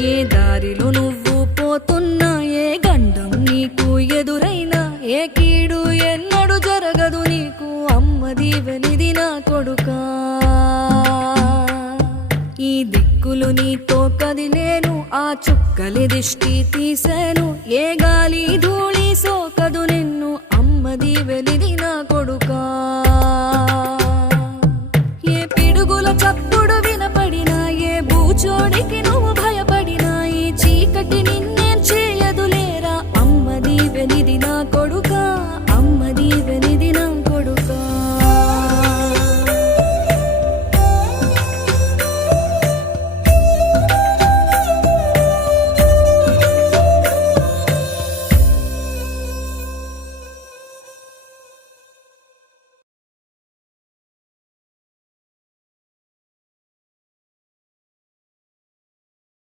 ఏ దారిలో నువ్వు పోతున్నా, ఏ గండం నీకు ఎదురైనా, ఏ కీడు ఎన్నడు జరగదు నీకు, అమ్మ దీవెనిది నా కొడుకా. ఈ దిక్కులు నీతో కదిలేను, ఆ చుక్కలి దిష్టి తీసేను, ఏ గాలి ధూళి సోకదు నిన్ను, అమ్మ దీవెనిది నా కొడుకా.